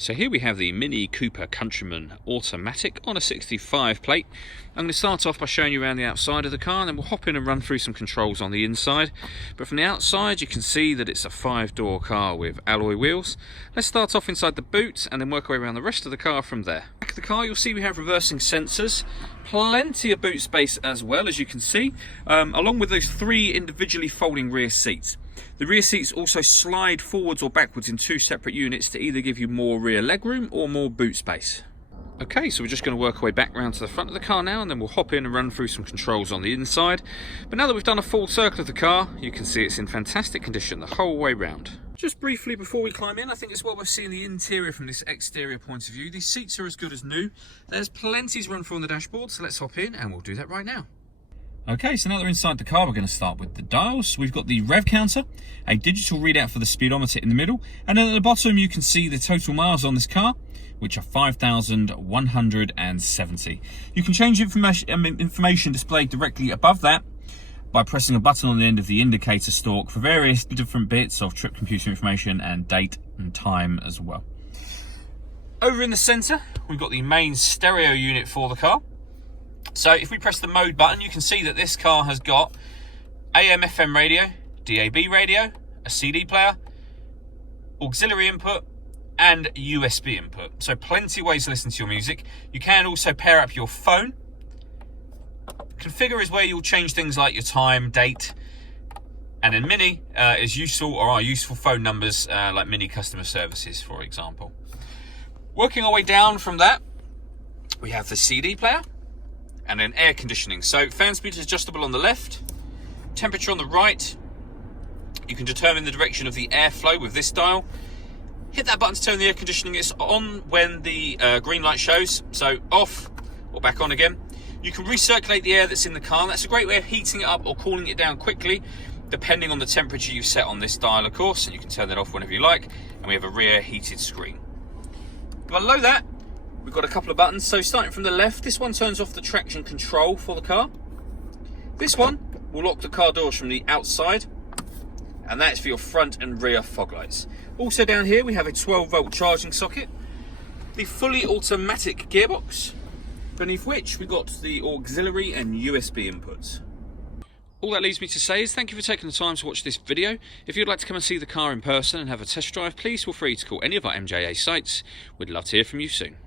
So here we have the Mini Cooper Countryman automatic on a 65 plate. I'm going to start off by showing you around the outside of the car, and then we'll hop in and run through some controls on the inside. But from the outside you can see that it's a 5-door car with alloy wheels. Let's start off inside the boot and then work our way around the rest of the car from there. Back of the car you'll see we have reversing sensors, plenty of boot space as well, as you can see, along with those 3 individually folding rear seats. The rear seats also slide forwards or backwards in 2 separate units to either give you more rear legroom or more boot space. Okay, so we're just going to work our way back round to the front of the car now, and then we'll hop in and run through some controls on the inside. But now that we've done a full circle of the car, you can see it's in fantastic condition the whole way round. Just briefly before we climb in, I think it's well worth seeing the interior from this exterior point of view. These seats are as good as new. There's plenty to run through on the dashboard, so let's hop in and we'll do that right now. Okay, so now that we're inside the car, we're going to start with the dials. We've got the rev counter, a digital readout for the speedometer in the middle, and then at the bottom you can see the total miles on this car, which are 5,170. You can change information displayed directly above that by pressing a button on the end of the indicator stalk for various different bits of trip computer information and date and time as well. Over in the centre, we've got the main stereo unit for the car. So if we press the mode button, you can see that this car has got AM FM radio, DAB radio, a CD player, auxiliary input and USB input. So plenty of ways to listen to your music. You can also pair up your phone. Configure is where you'll change things like your time, date, and then Mini is useful, or are useful phone numbers like Mini customer services, for example. Working our way down from that, we have the CD player. And then air conditioning. So fan speed is adjustable on the left, temperature on the right. You can determine the direction of the airflow with this dial. Hit that button to turn the air conditioning. It's on when the green light shows, so off or back on again. You can recirculate the air that's in the car. That's a great way of heating it up or cooling it down quickly, depending on the temperature you set on this dial, of course, and you can turn that off whenever you like. And we have a rear heated screen. Below that, we've got a couple of buttons. So starting from the left, this one turns off the traction control for the car. This one will lock the car doors from the outside, and that's for your front and rear fog lights. Also down here we have a 12-volt charging socket, the fully automatic gearbox, beneath which we've got the auxiliary and USB inputs. All that leaves me to say is thank you for taking the time to watch this video. If you'd like to come and see the car in person and have a test drive, please feel free to call any of our MJA sites. We'd love to hear from you soon.